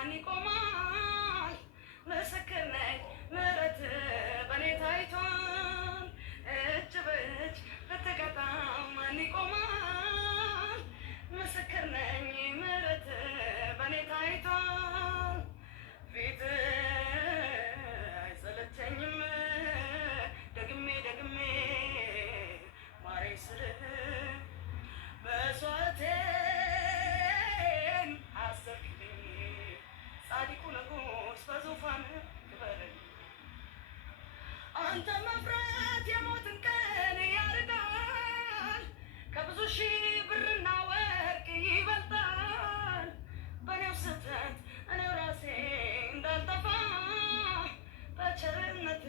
ማን ይቆማል? ምስክር ነኝ ምሕረት በኔ ታይቷል። እጅ በእጅ ልትቀጣ ማን ይቆማል? ምስክር ነኝ ምሕረት በኔ ታይቷል። ፊት አይሰለቸኝም ደግሜ ደግሜ ማረኝ ስልህ መስዋዕቴን አሰብክልኝ። ጻድቁ ንጉሥ በዙፋን ክበረኝ። አንተ መፍራት የሞትን ቀን ያርቃል። ከብዙ ሺህ ብርና ወርቅ ይበልጣል። በኔው ስህተት እኔው ራሴ እንዳልጠፋ በቸርነት